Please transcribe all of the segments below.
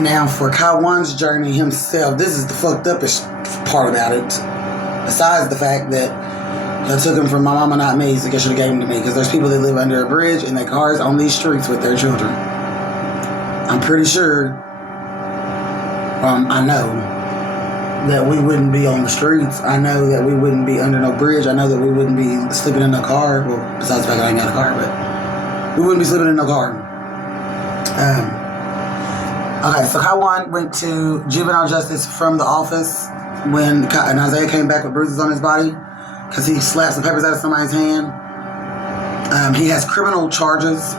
Now, for Kaiwan's journey himself, this is the fucked uppest part about it. Besides the fact that I took him from my mama, not me, so I should have gave him to me. Because there's people that live under a bridge in their cars on these streets with their children. I'm pretty sure, I know that we wouldn't be on the streets. I know that we wouldn't be under no bridge. I know that we wouldn't be sleeping in a car. Well, besides the fact that I ain't got a car, but we wouldn't be sleeping in no car. Okay, so Kaiwan went to juvenile justice from the office when Isaiah came back with bruises on his body because he slapped some papers out of somebody's hand. He has criminal charges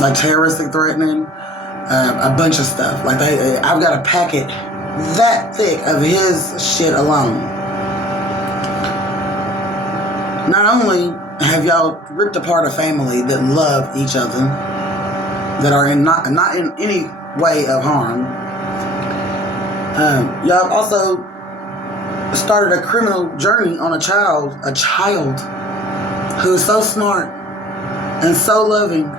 like terroristic threatening, a bunch of stuff. Like I've got a packet that thick of his shit alone. Not only have y'all ripped apart a family that love each other, that are not in any way of harm, y'all also started a criminal journey on a child who is so smart and so loving.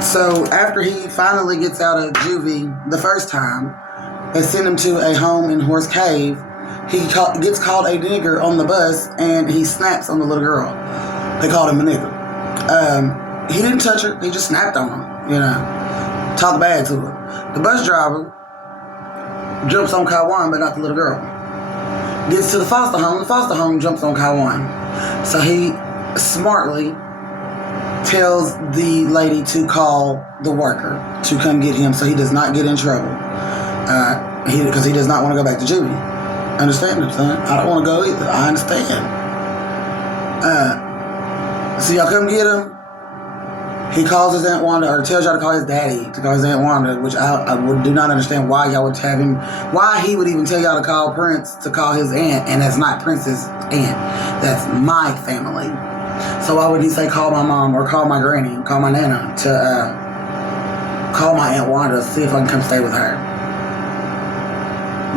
So after he finally gets out of juvie the first time, they send him to a home in Horse Cave. He gets called a nigger on the bus, and he snaps on the little girl. They called him a nigger. He didn't touch her. He just snapped on her, talk bad to her. The bus driver jumps on Kaiwan, but not the little girl. Gets to the foster home jumps on Kaiwan. So he smartly tells the lady to call the worker to come get him so he does not get in trouble. Because he does not want to go back to juvie. Understand him, son? I don't want to go either. I understand. So y'all come get him. He calls his Aunt Wanda, or tells y'all to call his daddy, to call his Aunt Wanda, which I do not understand why y'all would have him, why he would even tell y'all to call Prince to call his aunt, and that's not Prince's aunt. That's my family. So why would he say call my mom, or call my granny, call my nana, to call my Aunt Wanda, see if I can come stay with her?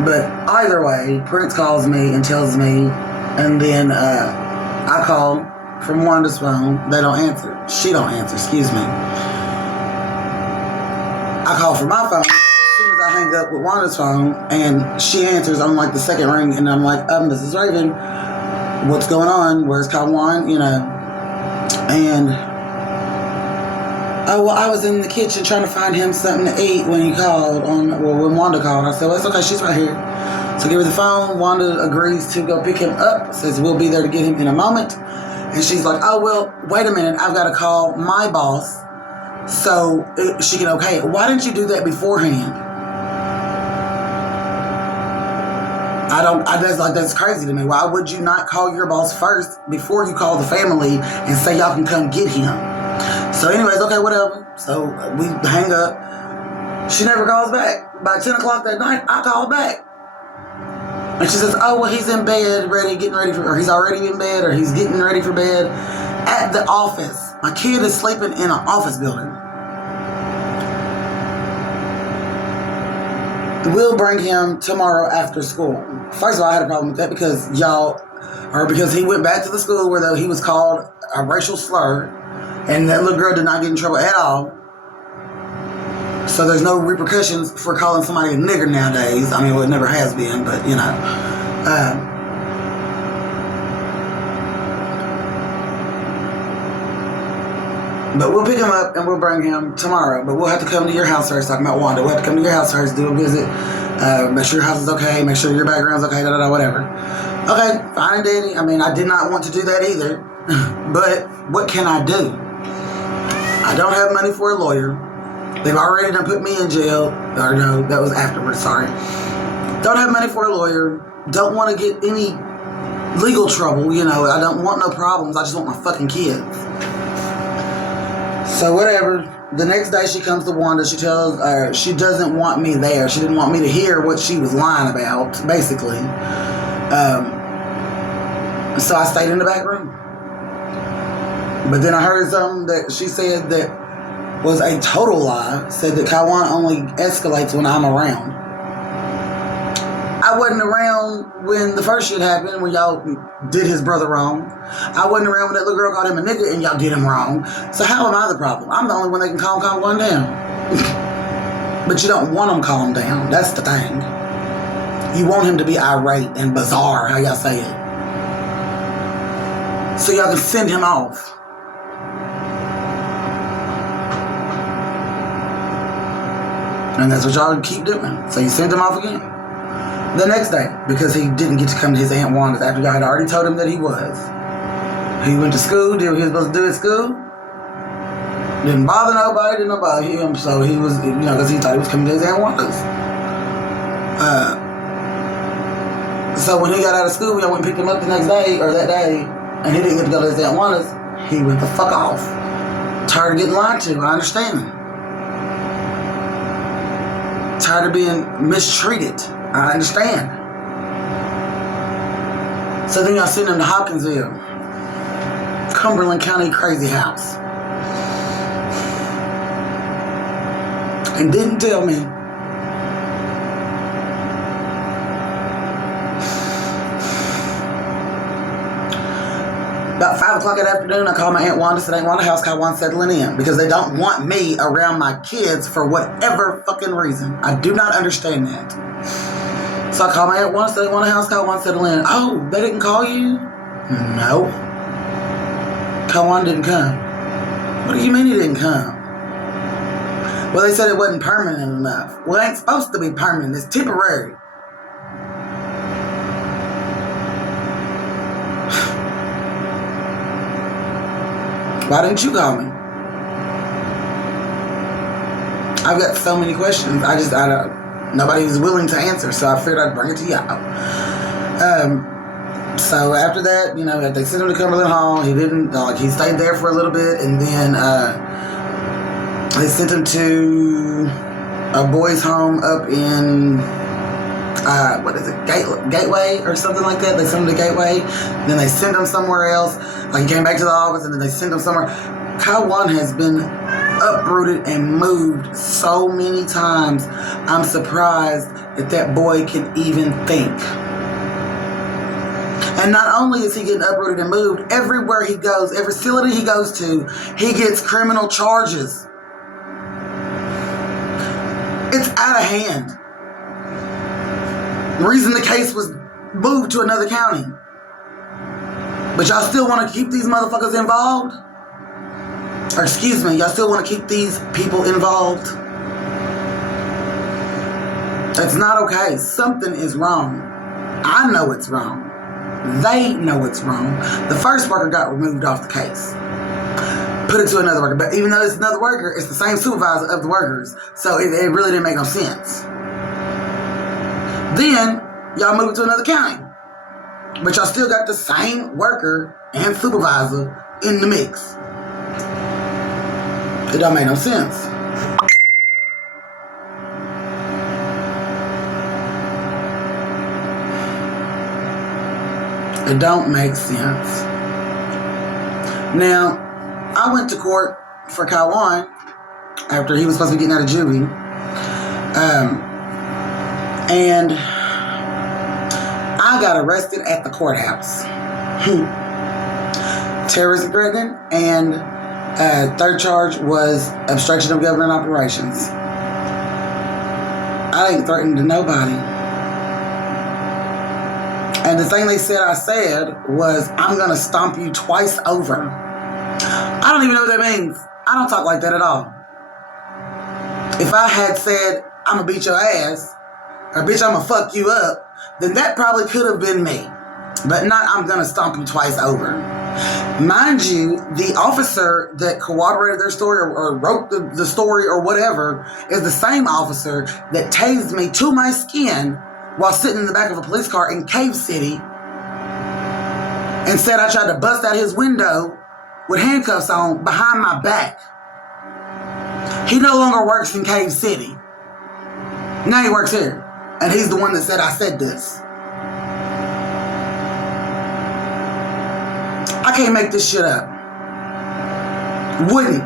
But either way, Prince calls me and tells me, and then I call from Wanda's phone. They don't answer. She don't answer, excuse me. I call from my phone as soon as I hang up with Wanda's phone, and she answers on like the second ring, and I'm like, Mrs. Raven, what's going on? Where's Kaiwan? And oh, well, I was in the kitchen trying to find him something to eat when he called when Wanda called. I said, well, it's okay, she's right here. So give her the phone. Wanda agrees to go pick him up, says we'll be there to get him in a moment. And she's like, oh, well, wait a minute, I've got to call my boss so she can okay it. Why didn't you do that beforehand? That's crazy to me. Why would you not call your boss first before you call the family and say y'all can come get him? So anyways, okay, whatever. So we hang up. She never calls back. By 10 o'clock that night, I call back. And she says, oh, well, he's in bed, or he's already in bed, or he's getting ready for bed at the office. My kid is sleeping in an office building. We'll bring him tomorrow after school. First of all, I had a problem with that because he went back to the school where he was called a racial slur, and that little girl did not get in trouble at all. So there's no repercussions for calling somebody a nigger nowadays. I mean, well, it never has been, but but we'll pick him up and we'll bring him tomorrow. But we'll have to come to your house first, talking about Wanda. We'll have to come to your house first, do a visit, make sure your house is okay, make sure your background's okay, whatever. Okay, fine and dandy. I mean, I did not want to do that either. But what can I do? I don't have money for a lawyer. They've already done put me in jail. Or no, that was afterwards, sorry. Don't have money for a lawyer. Don't want to get any legal trouble, I don't want no problems. I just want my fucking kids. So whatever. The next day she comes to Wanda. She tells her she doesn't want me there. She didn't want me to hear what she was lying about, basically. So I stayed in the back room. But then I heard something that she said that was a total lie, said that Kaiwan only escalates when I'm around. I wasn't around when the first shit happened, when y'all did his brother wrong. I wasn't around when that little girl called him a nigga and y'all did him wrong. So how am I the problem? I'm the only one that can calm one down. But you don't want him to calm down. That's the thing. You want him to be irate and bizarre, how y'all say it. So y'all can send him off. And that's what y'all keep doing. So you send him off again. The next day, because he didn't get to come to his Aunt Wanda's after y'all had already told him that he was. He went to school, did what he was supposed to do at school. Didn't bother nobody, didn't bother him. So he was, because he thought he was coming to his Aunt Wanda's. So when he got out of school, we went and picked him up the next day, or that day, and he didn't get to go to his Aunt Wanda's. He went the fuck off. Tired of getting lied to, I understand. Tired of being mistreated. I understand. So then y'all send him to Hopkinsville, Cumberland County crazy house. And didn't tell me. About 5 o'clock in the afternoon, I called my Aunt Wanda, said, Aunt Wanda, how's Kawan settling in? Because they don't want me around my kids for whatever fucking reason. I do not understand that. So I called my Aunt Wanda, said, Aunt Wanda, how's Kawan settling in? Oh, they didn't call you? No. Kawan didn't come. What do you mean he didn't come? Well, they said it wasn't permanent enough. Well, it ain't supposed to be permanent. It's temporary. Why didn't you call me? I've got so many questions. I don't. Nobody was willing to answer, so I figured I'd bring it to y'all. So after that, they sent him to Cumberland Hall. He didn't, he stayed there for a little bit, and then they sent him to a boys' home up in, what is it, Gateway or something like that. They sent him to Gateway. Then they sent him somewhere else. He came back to the office, and then they sent him somewhere. Kawan has been uprooted and moved so many times. I'm surprised that boy can even think. And not only is he getting uprooted and moved, everywhere he goes, every facility he goes to, he gets criminal charges. It's out of hand. The reason the case was moved to another county. But y'all still want to keep these motherfuckers involved? Or excuse me, y'all still want to keep these people involved? That's not okay. Something is wrong. I know it's wrong. They know it's wrong. The first worker got removed off the case. Put it to another worker. But even though it's another worker, it's the same supervisor of the workers. So it really didn't make no sense. Then, y'all moved to another county. But y'all still got the same worker and supervisor in the mix. It don't make no sense. It don't make sense. Now, I went to court for Kawan after he was supposed to be getting out of juvie. And I got arrested at the courthouse. Terrorism threatening, and third charge was obstruction of government operations. I ain't threatened to nobody. And the thing they said I said was, I'm going to stomp you twice over. I don't even know what that means. I don't talk like that at all. If I had said, I'm going to beat your ass, or bitch, I'm going to fuck you up, then that probably could have been me. But not, I'm going to stomp you twice over. Mind you, the officer that corroborated their story or wrote the story or whatever is the same officer that tased me to my skin while sitting in the back of a police car in Cave City and said I tried to bust out his window with handcuffs on behind my back. He no longer works in Cave City. Now he works here. And he's the one that said I said this. I can't make this shit up. Wouldn't.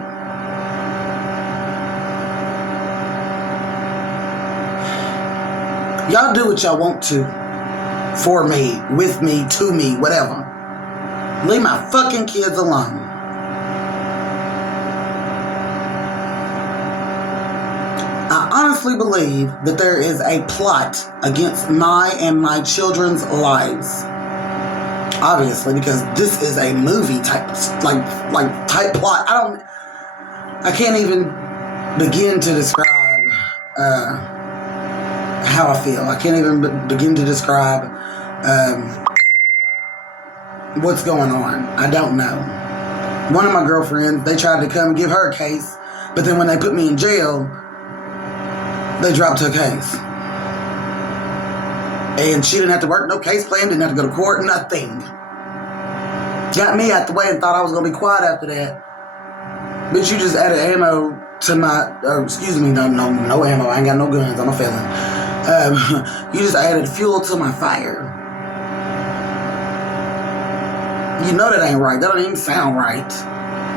Y'all do what y'all want to. For me, with me, to me, whatever. Leave my fucking kids alone. I honestly believe that there is a plot against my and my children's lives. Obviously, because this is a movie type, type plot. I can't even begin to describe how I feel. I can't even begin to describe what's going on. I don't know. One of my girlfriends, they tried to come and give her a case, but then when they put me in jail, they dropped her case. And she didn't have to work, no case plan, didn't have to go to court, nothing. Got me out the way and thought I was going to be quiet after that. Bitch, you just added ammo to my, no ammo, I ain't got no guns, I'm a felon. You just added fuel to my fire. You know that ain't right, that don't even sound right.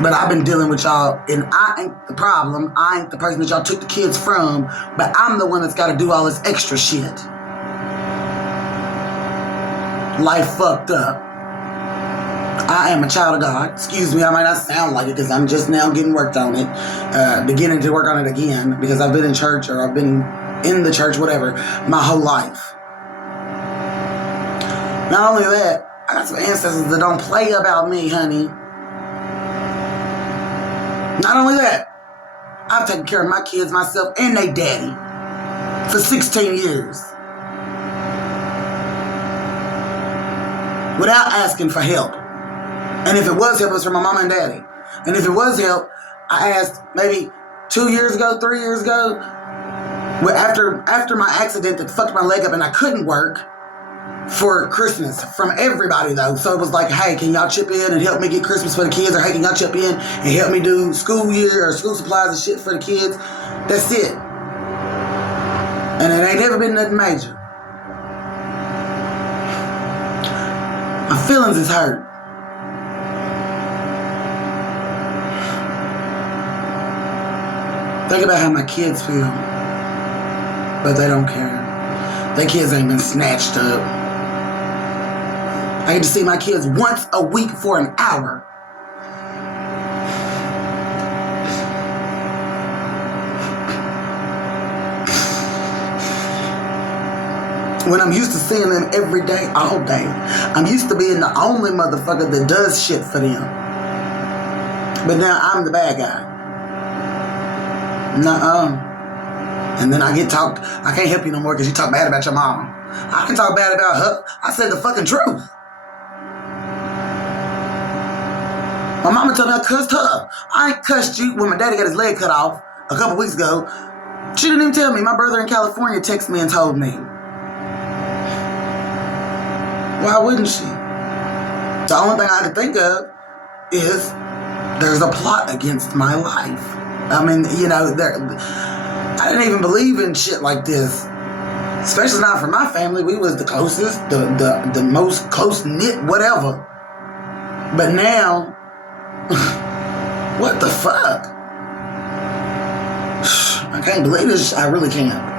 But I've been dealing with y'all, and I ain't the problem. I ain't the person that y'all took the kids from, but I'm the one that's got to do all this extra shit. Life fucked up. I am a child of God. Excuse me, I might not sound like it because I'm just now getting worked on it. Beginning to work on it again because I've been in church or I've been in the church, whatever, my whole life. Not only that, I got some ancestors that don't play about me, honey. Not only that, I've taken care of my kids, myself, and they daddy for 16 years. Without asking for help. And if it was help, it was from my mama and daddy. And if it was help, I asked maybe 2 years ago, 3 years ago, after my accident that fucked my leg up and I couldn't work for Christmas from everybody though. So it was like, hey, can y'all chip in and help me get Christmas for the kids? Or hey, can y'all chip in and help me do school year or school supplies and shit for the kids? That's it. And it ain't never been nothing major. My feelings is hurt. Think about how my kids feel. But they don't care. Their kids ain't been snatched up. I get to see my kids once a week for an hour. When I'm used to seeing them every day, all day. I'm used to being the only motherfucker that does shit for them. But now I'm the bad guy. Nuh-uh. And then I get talked, I can't help you no more because you talk bad about your mom. I can talk bad about her. I said the fucking truth. My mama told me I cussed her. I ain't cussed you when my daddy got his leg cut off a couple weeks ago. She didn't even tell me. My brother in California texted me and told me. Why wouldn't she? The only thing I can think of is there's a plot against my life. I mean, I didn't even believe in shit like this. Especially not for my family. We was the closest, the most close-knit, whatever. But now, what the fuck? I can't believe this. I really can't.